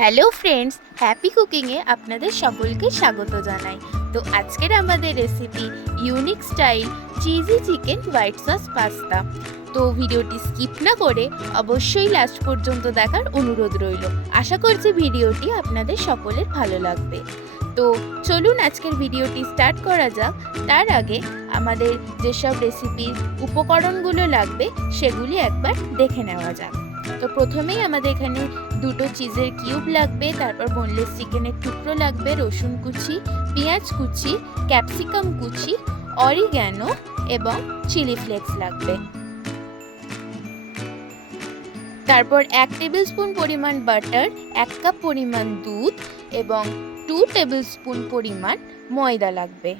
Hello friends, happy কুকিংয়ে আপনাদের সকলকে স্বাগত জানাই। তো আজকের আমাদের recipe unique style cheesy chicken white sauce pasta. তো ভিডিওটি স্কিপ না করে অবশ্যই লাস্ট পর্যন্ত দেখার অনুরোধ রইল। আশা করছি ভিডিওটি আপনাদের সকলের ভালো লাগবে। তো চলুন আজকের ভিডিওটি স্টার্ট করা যাক। তার আগে আমাদের যেসব রেসিপির উপকরণগুলো লাগবে সেগুলি একবার দেখে নেওয়া যাক। তো প্রথমেই আমাদের এখানে দুটো চিজের কিউব লাগবে, তারপর বোনলেস চিকেনের টুকরো লাগবে, রসুন কুচি, পেঁয়াজ কুচি, ক্যাপসিকাম কুচি, অরিগ্যানো এবং চিলি ফ্লেক্স লাগবে। তারপর 1 টেবিল স্পুন পরিমাণ বাটার, 1 কাপ পরিমাণ দুধ এবং 2 টেবিল স্পুন পরিমাণ ময়দা লাগবে।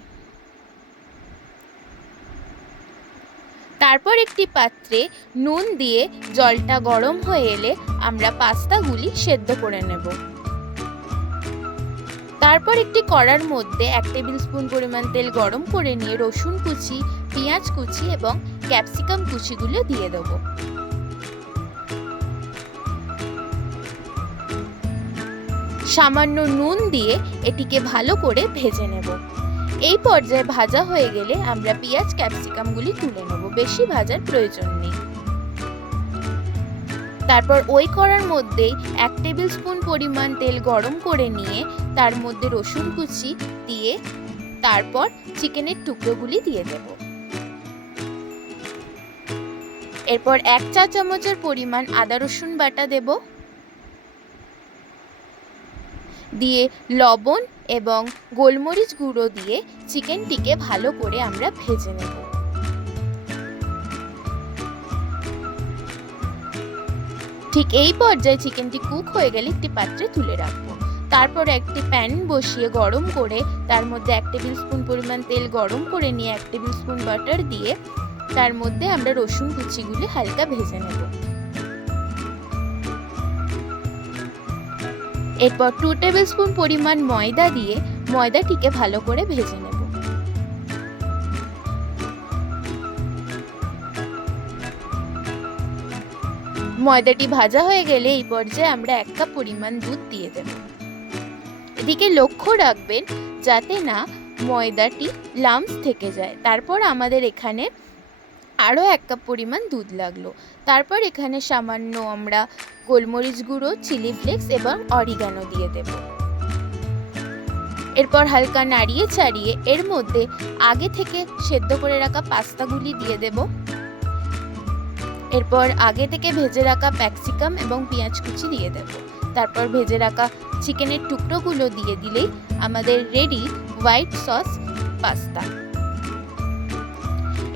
তারপর একটি পাত্রে নুন দিয়ে জলটা গরম হয়ে এলে আমরা পাস্তাগুলি সেদ্ধ করে নেব। তারপর একটি কড়ার মধ্যে 1 টেবিল স্পুন পরিমাণ তেল গরম করে নিয়ে রসুন কুচি, পেঁয়াজ কুচি এবং ক্যাপসিকাম কুচিগুলো দিয়ে দেব। সামান্য নুন দিয়ে এটিকে ভালো করে ভেজে নেব। এই পর্যায়ে ভাজা হয়ে গেলে আমরা পেঁয়াজ ক্যাপসিকামগুলি তুলে নেব, বেশি ভাজার প্রয়োজন নেই। তারপর ওই কড়ার মধ্যেই 1 টেবিল স্পুন পরিমাণ তেল গরম করে নিয়ে তার মধ্যে রসুন কুচি দিয়ে তারপর চিকেনের টুকরোগুলি দিয়ে দেব। এরপর 1 চা চামচের পরিমাণ আদা রসুন বাটা দেব, দিয়ে লবণ এবং গোলমরিচ গুঁড়ো দিয়ে চিকেনটিকে ভালো করে আমরা ভেজে নেব। ঠিক এই পর্যায়ে চিকেনটি কুক হয়ে গেলে একটি পাত্রে তুলে রাখবো। তারপর একটি প্যান বসিয়ে গরম করে তার মধ্যে 1 টেবিল স্পুন পরিমাণ তেল গরম করে নিয়ে 1 টেবিল স্পুন বাটার দিয়ে তার মধ্যে আমরা রসুন কুচিগুলি হালকা ভেজে নেব। এরপর 2 টেবিল স্পুন পরিমাণ ময়দা দিয়ে ময়দাটিকে ভালো করে ভেজে নেব। ময়দাটি ভাজা হয়ে গেলে এই পর্যায়ে আমরা 1 কাপ পরিমাণ দুধ দিয়ে দেব। এদিকে লক্ষ্য রাখবেন যাতে না ময়দাটি লাম্পস থেকে যায়। তারপর আমাদের এখানে আরও 1 কাপ পরিমাণ দুধ লাগলো। তারপর এখানে সামান্য আমরা গোলমরিচ গুঁড়ো, চিলি ফ্লেক্স এবং অরিগ্যানো দিয়ে দেব। এরপর হালকা নাড়িয়ে চাড়িয়ে এর মধ্যে আগে থেকে সেদ্ধ করে রাখা পাস্তাগুলি দিয়ে দেব। এরপর আগে থেকে ভেজে রাখা ক্যাপসিকাম এবং পেঁয়াজ কুচি দিয়ে দেব। তারপর ভেজে রাখা চিকেনের টুকরোগুলো দিয়ে দিলেই আমাদের রেডি হোয়াইট সস পাস্তা।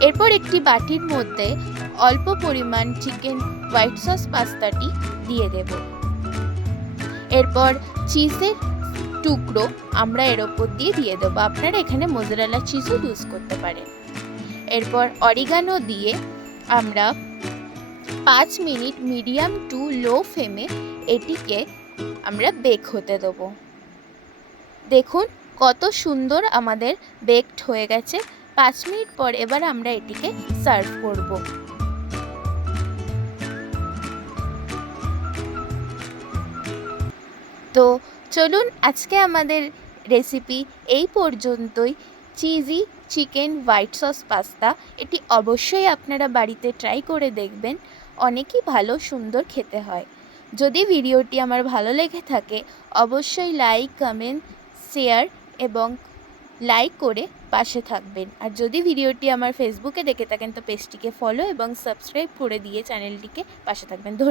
এরপর একটি বাটির মধ্যে অল্প পরিমাণ চিকেন হোয়াইট সস পাস্তাটি দিয়ে দেব। এরপর চিজের টুকরো আমরা এর ওপর দিয়ে দেবো। আপনারা এখানে মোজারেলা চিজও ইউজ করতে পারেন। এরপর অরিগানো দিয়ে আমরা 5 মিনিট মিডিয়াম টু লো ফ্লেমে এটিকে আমরা বেক হতে দেবো। দেখুন কত সুন্দর আমাদের বেকড হয়ে গেছে। 5 মিনিট পর এবার আমরা এটিকে সার্ভ করব। তো চলুন আজকে আমাদের রেসিপি এই পর্যন্তই। Cheesy chicken white sauce pasta, এটি অবশ্যই আপনারা বাড়িতে ট্রাই করে দেখবেন। অনেকই ভালো সুন্দর খেতে হয়। যদি ভিডিওটি আমার ভালো লেগে থাকে অবশ্যই লাইক, কমেন্ট, শেয়ার এবং লাইক করে পাশে থাকবেন। আর যদি ভিডিওটি আমার ফেসবুকে দেখে থাকেন তো পেজটিকে ফলো এবং সাবস্ক্রাইব করে দিয়ে চ্যানেলটিকে পাশে থাকবেন। ধন্যবাদ।